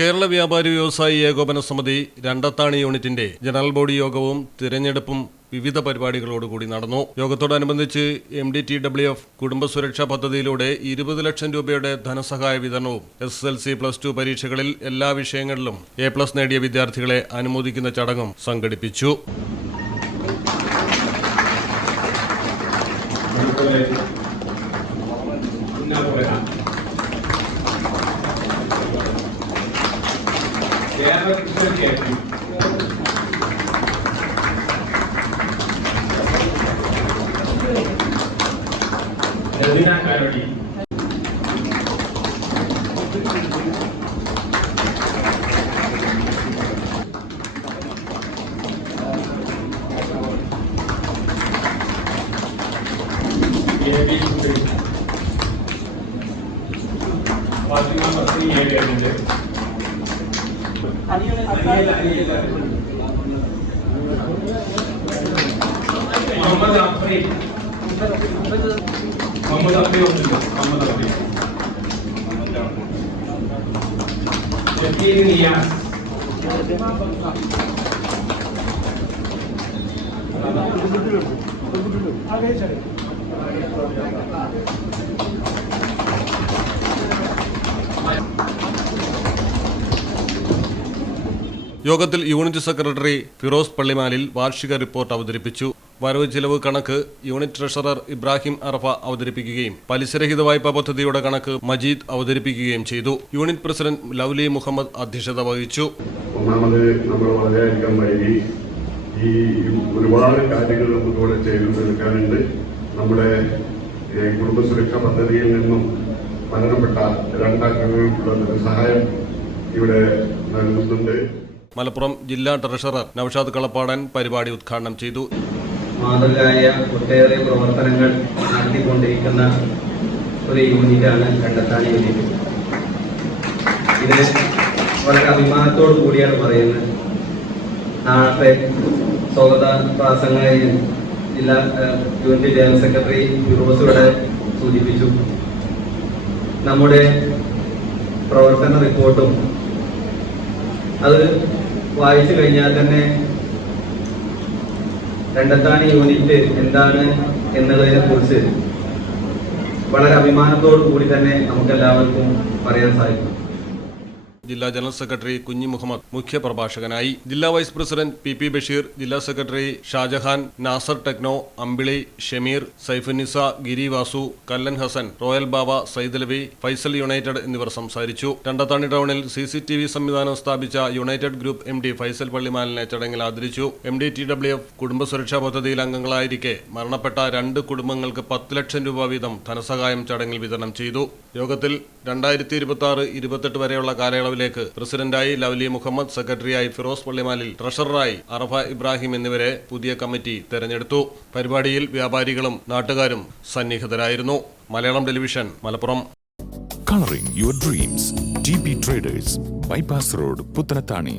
കേരള വ്യാപാരി വ്യവസായി ഏകോപന സമിതി രണ്ടത്താണി യൂണിറ്റിന്റെ ജനറൽ ബോഡി യോഗവും തിരഞ്ഞെടുപ്പും വിവിധ പരിപാടികളോടുകൂടി നടന്നു. യോഗത്തോടനുബന്ധിച്ച് MDTWF കുടുംബസുരക്ഷാ പദ്ധതിയിലൂടെ 20 ലക്ഷം രൂപയുടെ ധനസഹായ വിതരണവും SSLC +2 പരീക്ഷകളിൽ എല്ലാ വിഷയങ്ങളിലും A+ നേടിയ വിദ്യാർത്ഥികളെ അനുമോദിക്കുന്ന ചടങ്ങും സംഘടിപ്പിച്ചു. യോഗത്തിൽ യൂണിറ്റ് സെക്രട്ടറി ഫിറോസ് പള്ളിമാലിൽ വാർഷിക റിപ്പോർട്ട് അവതരിപ്പിച്ചു. വരവ് ചിലവ് കണക്ക് യൂണിറ്റ് ട്രഷറർ ഇബ്രാഹിം അറഫ അവതരിപ്പിക്കുകയും പലിശരഹിത വായ്പാ പദ്ധതിയുടെ കണക്ക് മജീദ് അവതരിപ്പിക്കുകയും ചെയ്തു. യൂണിറ്റ് പ്രസിഡന്റ് ലവ്ലി മുഹമ്മദ് അധ്യക്ഷത വഹിച്ചു. ഒന്നാമത് നമ്മൾ വളരെയധികം വൈകി ഈ ഒരുപാട് കാര്യങ്ങൾ നമുക്കിവിടെ ചെയ്തു തീർക്കാനുണ്ട്. നമ്മുടെ കുടുംബസുരക്ഷാ പദ്ധതിയിൽ നിന്നും മരണപ്പെട്ട രണ്ടംഗങ്ങൾക്കുള്ള സഹായം ഇവിടെ നൽകുന്നുണ്ട്. മലപ്പുറം ജില്ലാ ട്രഷറർ നൌഷാദ് കളപ്പാടൻ പരിപാടി ഉദ്ഘാടനം ചെയ്തു. മാതൃകായ ഒട്ടേറെ പ്രവർത്തനങ്ങൾ നടത്തിക്കൊണ്ടിരിക്കുന്ന ഒരു യൂണിറ്റാണ് രണ്ടത്താണി യൂണിറ്റ്. ഇത് വളരെ അഭിമാനത്തോടു കൂടിയാണ് പറയുന്നത്. നാളത്തെ സ്വാഗത പ്രാസംഗിക ജില്ലാ യൂണിറ്റ് ജനറൽ സെക്രട്ടറി ഫിറോസ് ഇവിടെ സൂചിപ്പിച്ചു. നമ്മുടെ പ്രവർത്തന റിപ്പോർട്ടും അത് വായിച്ചു കഴിഞ്ഞാൽ തന്നെ രണ്ടത്താണി യൂണിറ്റ് എന്താണ് എന്നുള്ളതിനെ കുറിച്ച് വളരെ അഭിമാനത്തോടു കൂടി തന്നെ നമുക്കെല്ലാവർക്കും പറയാൻ സാധിക്കും. ജില്ലാ ജനറൽ സെക്രട്ടറി കുഞ്ഞി മുഹമ്മദ് മുഖ്യ പ്രഭാഷകനായി. ജില്ലാ വൈസ് പ്രസിഡന്റ് PP ബഷീർ, ജില്ലാ സെക്രട്ടറി ഷാജഹാൻ, നാസർ ടെക്നോ, അമ്പിളി, ഷമീർ, സൈഫുന്നിസ, ഗിരി വാസു, കല്ലൻ ഹസൻ, റോയൽ ബാബ, സൈദലവി, ഫൈസൽ യുണൈറ്റഡ് എന്നിവർ സംസാരിച്ചു. രണ്ടത്താണി ടൗണിൽ CCTV സംവിധാനം സ്ഥാപിച്ച യുണൈറ്റഡ് ഗ്രൂപ്പ് MD ഫൈസൽ പള്ളിമാലിനെ ചടങ്ങിൽ ആദരിച്ചു. MDTWF കുടുംബസുരക്ഷാ പദ്ധതിയിൽ അംഗങ്ങളായിരിക്കെ മരണപ്പെട്ട 2 കുടുംബങ്ങൾക്ക് 10 ലക്ഷം രൂപ വീതം ധനസഹായം ചടങ്ങിൽ വിതരണം ചെയ്തു. യോഗത്തിൽ 2026-28 വരെയുള്ള കാലയളവിൽ പ്രസിഡന്റായി ലവ്ലി മുഹമ്മദ്, സെക്രട്ടറിയായി ഫിറോസ് പള്ളിമാലിൽ, ട്രഷററായി അറഫ ഇബ്രാഹിം എന്നിവരെ പുതിയ കമ്മിറ്റി തെരഞ്ഞെടുത്തു. പരിപാടിയിൽ വ്യാപാരികളും നാട്ടുകാരും സന്നിഹിതരായിരുന്നു. Malayalam television, Malappuram. Coloring your dreams. TB Traders, Bypass Road, Puthanathani.